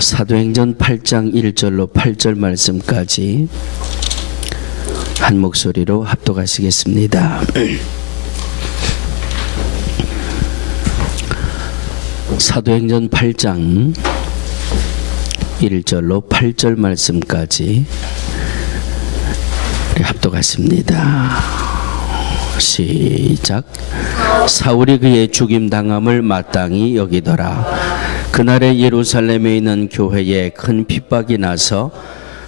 사도행전 8장 1절로 8절 말씀까지 한 목소리로 합독하시겠습니다. 사도행전 8장 1절로 8절 말씀까지 합독하십니다. 시작. 사울이 그의 죽임 당함을 마땅히 여기더라. 그날에 예루살렘에 있는 교회에 큰 핍박이 나서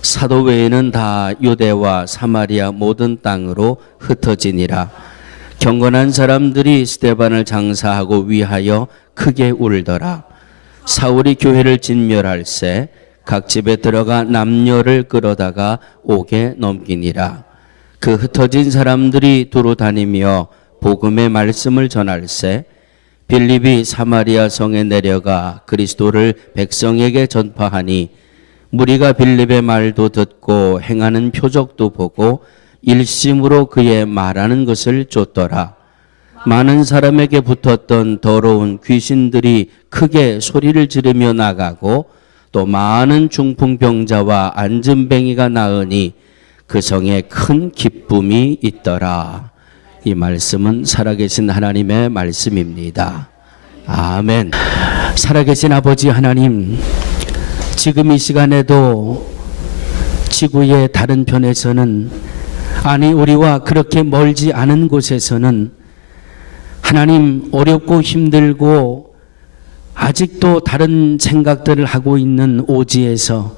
사도 외에는 다 유대와 사마리아 모든 땅으로 흩어지니라. 경건한 사람들이 스데반을 장사하고 위하여 크게 울더라. 사울이 교회를 진멸할새 각 집에 들어가 남녀를 끌어다가 옥에 넘기니라. 그 흩어진 사람들이 두루 다니며 복음의 말씀을 전할새 빌립이 사마리아 성에 내려가 그리스도를 백성에게 전파하니 무리가 빌립의 말도 듣고 행하는 표적도 보고 일심으로 그의 말하는 것을 쫓더라. 많은 사람에게 붙었던 더러운 귀신들이 크게 소리를 지르며 나가고 또 많은 중풍병자와 안진뱅이가 나으니 그 성에 큰 기쁨이 있더라. 이 말씀은 살아계신 하나님의 말씀입니다. 아멘. 살아계신 아버지 하나님, 지금 이 시간에도 지구의 다른 편에서는, 아니 우리와 그렇게 멀지 않은 곳에서는 하나님 어렵고 힘들고 아직도 다른 생각들을 하고 있는 오지에서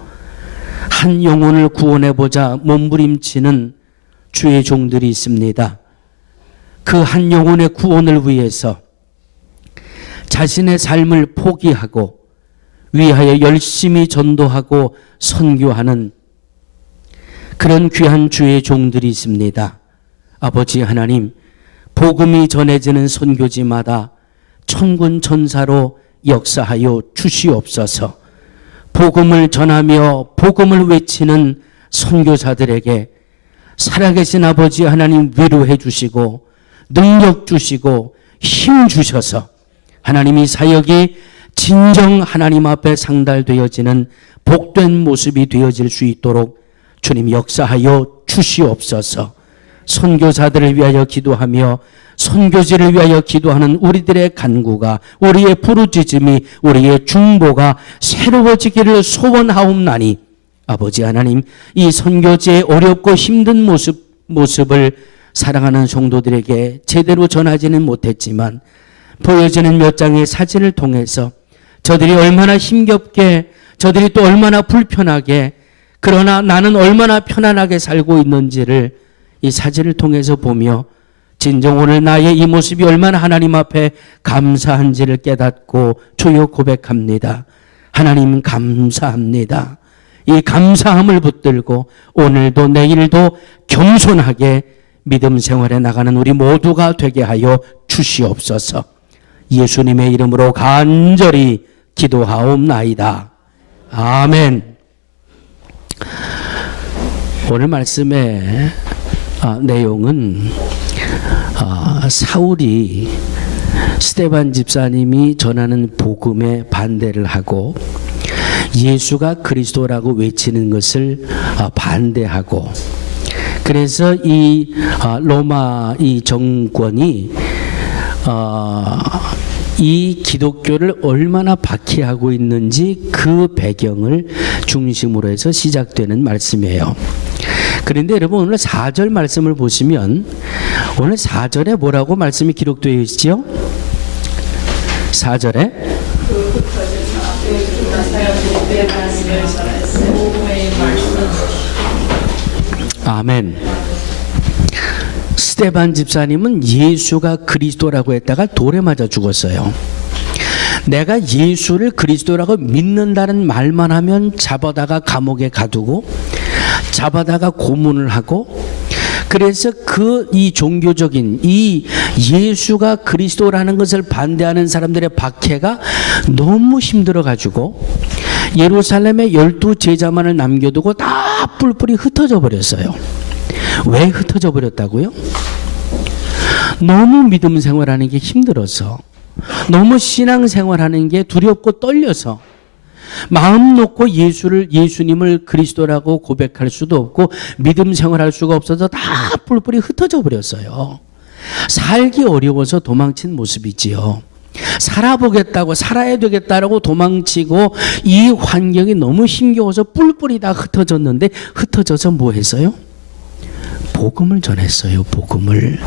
한 영혼을 구원해보자 몸부림치는 주의 종들이 있습니다. 그 한 영혼의 구원을 위해서 자신의 삶을 포기하고 위하여 열심히 전도하고 선교하는 그런 귀한 주의 종들이 있습니다. 아버지 하나님, 복음이 전해지는 선교지마다 천군 천사로 역사하여 주시옵소서. 복음을 전하며 복음을 외치는 선교사들에게 살아계신 아버지 하나님 위로해 주시고 능력 주시고 힘 주셔서 하나님이 사역이 진정 하나님 앞에 상달되어지는 복된 모습이 되어질 수 있도록 주님 역사하여 주시옵소서. 선교사들을 위하여 기도하며 선교지를 위하여 기도하는 우리들의 간구가, 우리의 부르짖음이, 우리의 중보가 새로워지기를 소원하옵나니 아버지 하나님, 이 선교지의 어렵고 힘든 모습을 사랑하는 성도들에게 제대로 전하지는 못했지만 보여지는 몇 장의 사진을 통해서 저들이 얼마나 힘겹게, 저들이 또 얼마나 불편하게, 그러나 나는 얼마나 편안하게 살고 있는지를 이 사진을 통해서 보며 진정 오늘 나의 이 모습이 얼마나 하나님 앞에 감사한지를 깨닫고 주여 고백합니다. 하나님 감사합니다. 이 감사함을 붙들고 오늘도 내일도 겸손하게 믿음 생활에 나가는 우리 모두가 되게 하여 주시옵소서. 예수님의 이름으로 간절히 기도하옵나이다. 아멘. 오늘 말씀의 내용은 사울이 스데반 집사님이 전하는 복음에 반대를 하고 예수가 그리스도라고 외치는 것을 반대하고, 그래서 이 로마 이 정권이 이 기독교를 얼마나 박해하고 있는지 그 배경을 중심으로 해서 시작되는 말씀이에요. 그런데 여러분 오늘 4절 말씀을 보시면 오늘 4절에 뭐라고 말씀이 기록되어 있죠? 4절에 아멘. 스데반 집사님은 예수가 그리스도라고 했다가 돌에 맞아 죽었어요. 내가 예수를 그리스도라고 믿는다는 말만 하면 잡아다가 감옥에 가두고 잡아다가 고문을 하고, 그래서 이 종교적인 이 예수가 그리스도라는 것을 반대하는 사람들의 박해가 너무 힘들어 가지고 예루살렘에 12제자만을 남겨두고 다 뿔뿔이 흩어져 버렸어요. 왜 흩어져 버렸다고요? 너무 믿음 생활하는 게 힘들어서, 너무 신앙 생활하는 게 두렵고 떨려서, 마음 놓고 예수님을 그리스도라고 고백할 수도 없고 믿음 생활할 수가 없어서 다 뿔뿔이 흩어져 버렸어요. 살기 어려워서 도망친 모습이지요. 살아보겠다고, 살아야 되겠다라고 도망치고 이 환경이 너무 힘겨워서 뿔뿔이 다 흩어졌는데, 흩어져서 뭐 했어요? 복음을 전했어요. 복음을.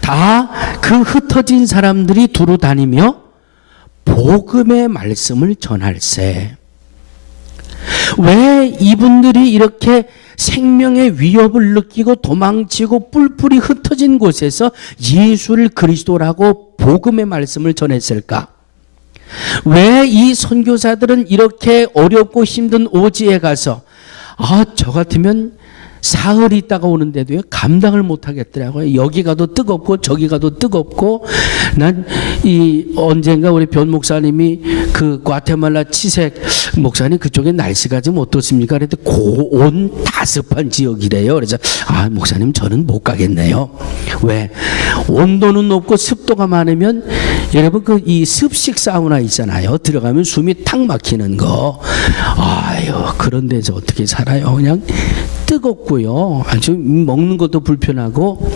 다 그 흩어진 사람들이 두루 다니며 복음의 말씀을 전할세. 왜 이분들이 이렇게 생명의 위협을 느끼고 도망치고 뿔뿔이 흩어진 곳에서 예수를 그리스도라고 복음의 말씀을 전했을까? 왜 이 선교사들은 이렇게 어렵고 힘든 오지에 가서 저 같으면 사흘 있다가 오는데도요 감당을 못 하겠더라고요. 여기 가도 뜨겁고 저기 가도 뜨겁고. 난 언젠가 우리 변 목사님이 그 과테말라 치색 목사님 그쪽에 날씨가 좀 어떻습니까? 그랬더니 고온 다습한 지역이래요. 그래서 목사님 저는 못 가겠네요. 왜? 온도는 높고 습도가 많으면 여러분 이 습식 사우나 있잖아요. 들어가면 숨이 탁 막히는 거. 그런 데서 어떻게 살아요? 그냥 뜨겁고요. 아주 먹는 것도 불편하고.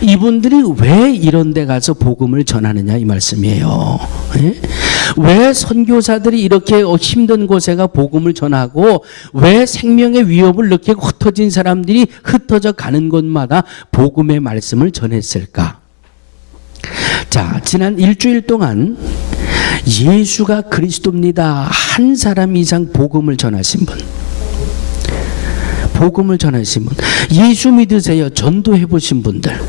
이분들이 왜 이런 데 가서 복음을 전하느냐 이 말씀이에요. 예? 왜 선교사들이 이렇게 힘든 곳에 가 복음을 전하고 왜 생명의 위협을 느끼고 흩어진 사람들이 흩어져 가는 곳마다 복음의 말씀을 전했을까? 자, 지난 일주일 동안 예수가 그리스도입니다. 한 사람 이상 복음을 전하신 분. 복음을 전하신 분. 예수 믿으세요. 전도해 보신 분들.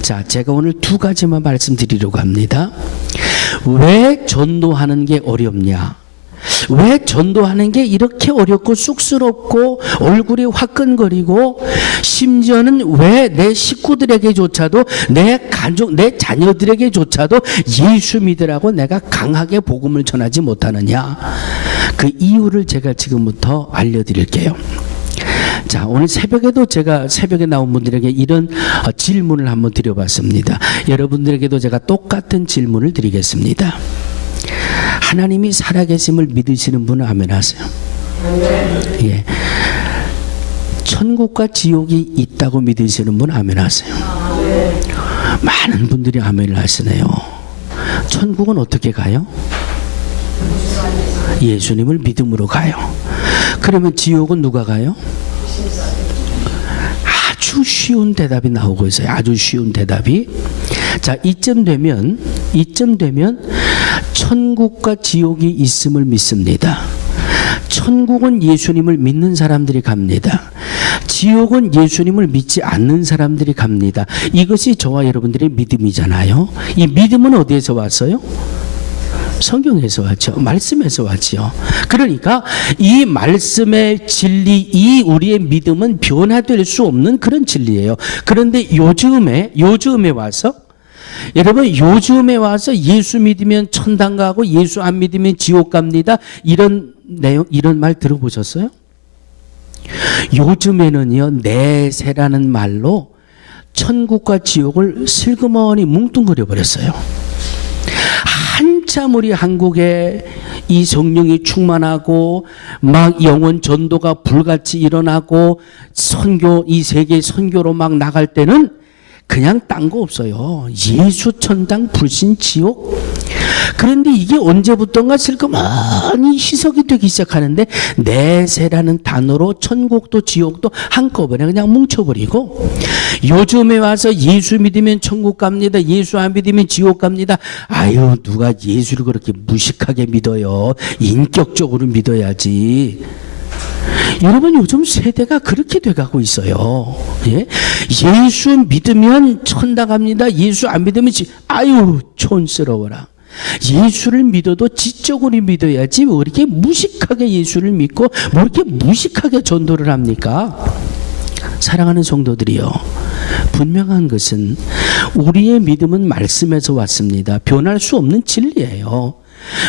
자, 제가 오늘 두 가지만 말씀드리려고 합니다. 왜 전도하는 게 어렵냐? 왜 전도하는 게 이렇게 어렵고 쑥스럽고 얼굴이 화끈거리고, 심지어는 왜 내 식구들에게조차도, 내 가족, 내 자녀들에게조차도 예수 믿으라고 내가 강하게 복음을 전하지 못하느냐? 그 이유를 제가 지금부터 알려드릴게요. 자, 오늘 새벽에도 제가 새벽에 나온 분들에게 이런 질문을 한번 드려봤습니다. 여러분들에게도 제가 똑같은 질문을 드리겠습니다. 하나님이 살아계심을 믿으시는 분은 아멘 하세요. 예. 천국과 지옥이 있다고 믿으시는 분은 아멘 하세요. 많은 분들이 아멘을 하시네요. 천국은 어떻게 가요? 예수님을 믿음으로 가요. 그러면 지옥은 누가 가요? 아주 쉬운 대답이 나오고 있어요. 아주 쉬운 대답이. 자, 이쯤 되면 천국과 지옥이 있음을 믿습니다. 천국은 예수님을 믿는 사람들이 갑니다. 지옥은 예수님을 믿지 않는 사람들이 갑니다. 이것이 저와 여러분들의 믿음이잖아요. 이 믿음은 어디에서 왔어요? 성경에서 왔죠. 말씀에서 왔죠. 그러니까 이 말씀의 진리, 이 우리의 믿음은 변화될 수 없는 그런 진리예요. 그런데 요즘에 와서, 여러분, 요즘에 와서 예수 믿으면 천당 가고 예수 안 믿으면 지옥 갑니다. 이런 내용, 이런 말 들어보셨어요? 요즘에는요, 내세라는 말로 천국과 지옥을 슬그머니 뭉뚱그려 버렸어요. 한참 우리 한국에 이 성령이 충만하고 막 영혼 전도가 불같이 일어나고 선교, 이 세계 선교로 막 나갈 때는 그냥 딴 거 없어요. 예수 천당 불신 지옥. 그런데 이게 언제부턴가 슬그머니 희석이 되기 시작하는데, 내세라는 단어로 천국도 지옥도 한꺼번에 그냥 뭉쳐버리고, 요즘에 와서 예수 믿으면 천국 갑니다, 예수 안 믿으면 지옥 갑니다. 아유, 누가 예수를 그렇게 무식하게 믿어요. 인격적으로 믿어야지. 여러분, 요즘 세대가 그렇게 돼가고 있어요. 예? 예수 믿으면 천당 갑니다. 예수 안 믿으면 아유, 촌스러워라. 예수를 믿어도 지적으로 믿어야지 뭐 이렇게 무식하게 예수를 믿고 뭐 이렇게 무식하게 전도를 합니까? 사랑하는 성도들이요, 분명한 것은 우리의 믿음은 말씀에서 왔습니다. 변할 수 없는 진리예요.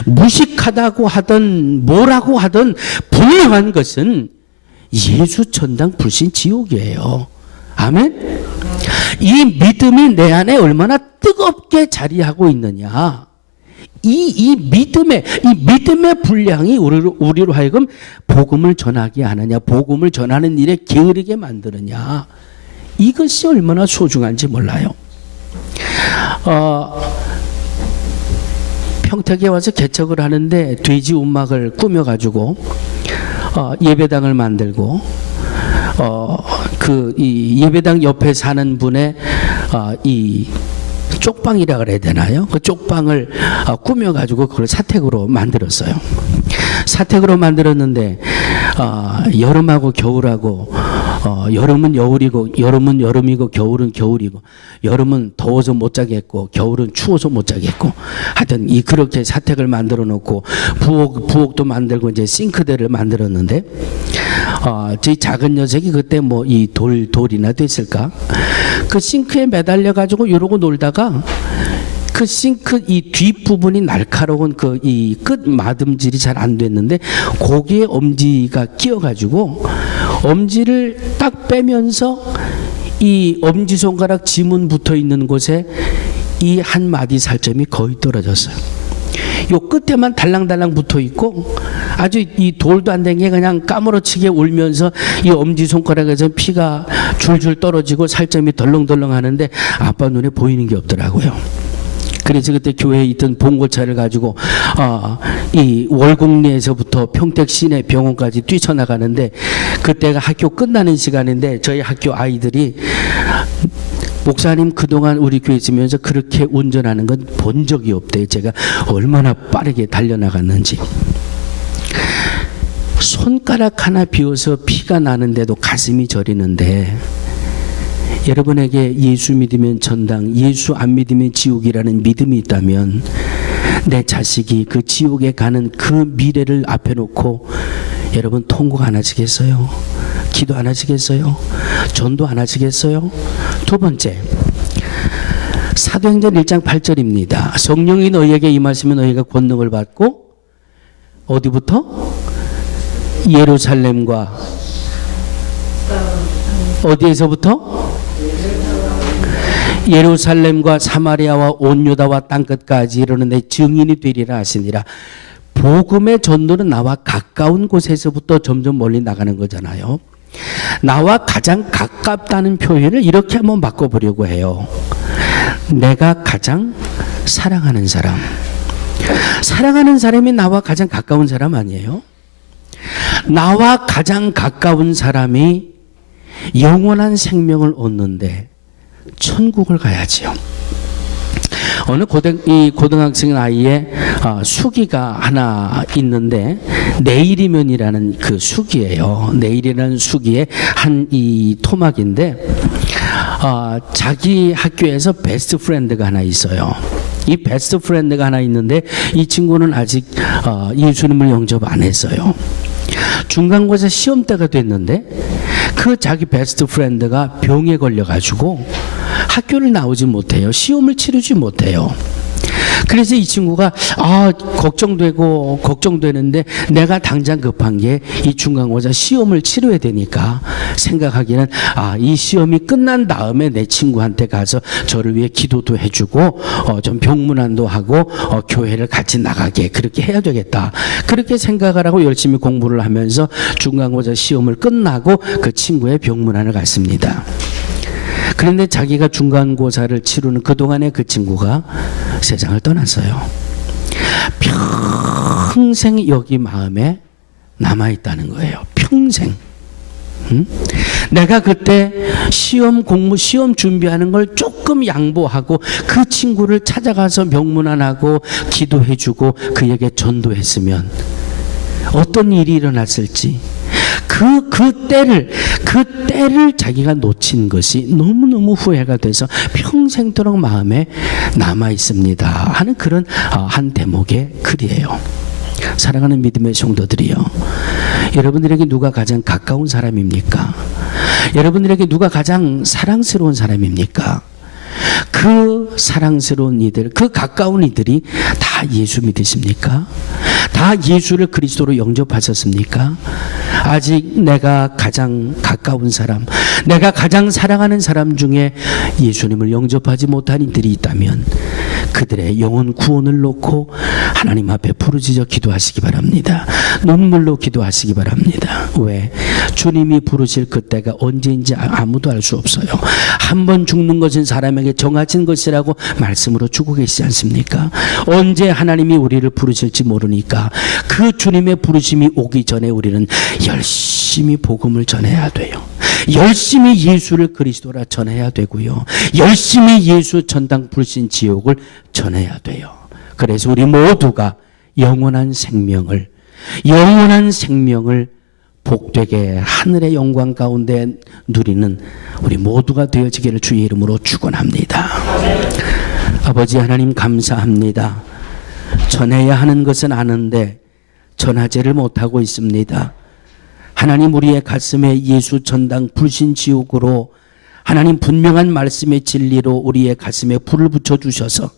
무식하다고 하든 뭐라고 하든 분명한 것은 예수 천당 불신 지옥이에요. 아멘? 이 믿음이 내 안에 얼마나 뜨겁게 자리하고 있느냐, 이 믿음의 분량이 우리로 하여금 복음을 전하게 하느냐, 복음을 전하는 일에 게으르게 만드느냐, 이것이 얼마나 소중한지 몰라요. 평택에 와서 개척을 하는데 돼지 움막을 꾸며가지고 예배당을 만들고 이 예배당 옆에 사는 분의 이 쪽방이라 그래야 되나요? 그 쪽방을 꾸며가지고 그걸 사택으로 만들었어요. 사택으로 만들었는데 여름하고 겨울하고 여름은 여름은 여름이고 겨울은 겨울이고, 여름은 더워서 못 자겠고 겨울은 추워서 못 자겠고, 하여튼 그렇게 사택을 만들어 놓고 부엌도 만들고 이제 싱크대를 만들었는데, 저희 작은 녀석이 그때 뭐 이 돌이나 됐을까, 그 싱크에 매달려 가지고 이러고 놀다가 그 싱크 이 뒷부분이 날카로운 그 이 끝 마듬질이 잘 안 됐는데, 거기에 엄지가 끼어가지고 엄지를 딱 빼면서 이 엄지손가락 지문 붙어 있는 곳에 이 한 마디 살점이 거의 떨어졌어요. 요 끝에만 달랑달랑 붙어 있고, 아주 이 돌도 안 된 게 그냥 까무러치게 울면서 이 엄지손가락에서 피가 줄줄 떨어지고 살점이 덜렁덜렁 하는데 아빠 눈에 보이는 게 없더라고요. 그래서 그때 교회에 있던 봉고차를 가지고 이 월곡리에서부터 평택 시내 병원까지 뛰쳐나가는데, 그때가 학교 끝나는 시간인데 저희 학교 아이들이 목사님 그동안 우리 교회 있으면서 그렇게 운전하는 건 본 적이 없대요. 제가 얼마나 빠르게 달려나갔는지. 손가락 하나 비워서 피가 나는데도 가슴이 저리는데, 여러분에게 예수 믿으면 전당, 예수 안 믿으면 지옥이라는 믿음이 있다면 내 자식이 그 지옥에 가는 그 미래를 앞에 놓고 여러분 통곡 안 하시겠어요? 기도 안 하시겠어요? 전도 안 하시겠어요? 두 번째, 사도행전 1장 8절입니다. 성령이 너희에게 임하시면 너희가 권능을 받고, 어디부터? 예루살렘과 어디에서부터? 예루살렘과 사마리아와 온 유다와 땅끝까지 이르는 내 증인이 되리라 하시니라. 복음의 전도는 나와 가까운 곳에서부터 점점 멀리 나가는 거잖아요. 나와 가장 가깝다는 표현을 이렇게 한번 바꿔보려고 해요. 내가 가장 사랑하는 사람. 사랑하는 사람이 나와 가장 가까운 사람 아니에요? 나와 가장 가까운 사람이 영원한 생명을 얻는데 천국을 가야지요. 어느 고등학생 아이의 수기가 하나 있는데, 내일이면이라는 그 수기예요. 내일이라는 수기의 한 이 토막인데, 자기 학교에서 베스트 프렌드가 하나 있어요. 이 베스트 프렌드가 하나 있는데 이 친구는 아직 예수님을 영접 안 했어요. 중간고사 시험 때가 됐는데 그 자기 베스트 프렌드가 병에 걸려가지고 학교를 나오지 못해요. 시험을 치르지 못해요. 그래서 이 친구가 걱정되는데 내가 당장 급한 게 이 중간고사 시험을 치러야 되니까 생각하기는 이 시험이 끝난 다음에 내 친구한테 가서 저를 위해 기도도 해주고 좀 병문안도 하고 교회를 같이 나가게 그렇게 해야 되겠다. 그렇게 생각을 하고 열심히 공부를 하면서 중간고사 시험을 끝나고 그 친구의 병문안을 갔습니다. 그런데 자기가 중간고사를 치르는 그동안에 그 친구가 세상을 떠났어요. 평생 여기 마음에 남아있다는 거예요. 평생. 내가 그때 시험 준비하는 걸 조금 양보하고 그 친구를 찾아가서 명문안하고 기도해주고 그에게 전도했으면 어떤 일이 일어났을지, 그 때를 자기가 놓친 것이 너무너무 후회가 돼서 평생도록 마음에 남아 있습니다 하는 그런 한 대목의 글이에요. 사랑하는 믿음의 성도들이요, 여러분들에게 누가 가장 가까운 사람입니까? 여러분들에게 누가 가장 사랑스러운 사람입니까? 그 사랑스러운 이들, 그 가까운 이들이 다 예수 믿으십니까? 다 예수를 그리스도로 영접하셨습니까? 아직 내가 가장 가까운 사람, 내가 가장 사랑하는 사람 중에 예수님을 영접하지 못한 이들이 있다면 그들의 영혼 구원을 놓고 하나님 앞에 부르짖어 기도하시기 바랍니다. 눈물로 기도하시기 바랍니다. 왜? 주님이 부르실 그때가 언제인지 아무도 알 수 없어요. 한 번 죽는 것은 사람에게 정해진 것이라고 말씀으로 주고 계시지 않습니까? 언제 하나님이 우리를 부르실지 모르니까 그 주님의 부르심이 오기 전에 우리는 열심히 복음을 전해야 돼요. 열심히 예수를 그리스도라 전해야 되고요. 열심히 예수 전당 불신 지옥을 전해야 돼요. 그래서 우리 모두가 영원한 생명을 복되게 하늘의 영광 가운데 누리는 우리 모두가 되어지기를 주의 이름으로 축원합니다. 아버지 하나님 감사합니다. 전해야 하는 것은 아는데 전하지를 못하고 있습니다. 하나님 우리의 가슴에 예수 전당 불신 지옥으로 하나님 분명한 말씀의 진리로 우리의 가슴에 불을 붙여주셔서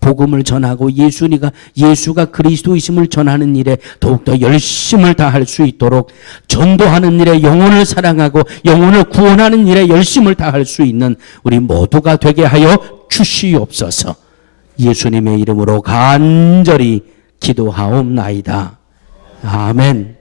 복음을 전하고 예수가 그리스도이심을 전하는 일에 더욱더 열심을 다할 수 있도록 전도하는 일에 영혼을 사랑하고 영혼을 구원하는 일에 열심을 다할 수 있는 우리 모두가 되게 하여 주시옵소서. 예수님의 이름으로 간절히 기도하옵나이다. 아멘.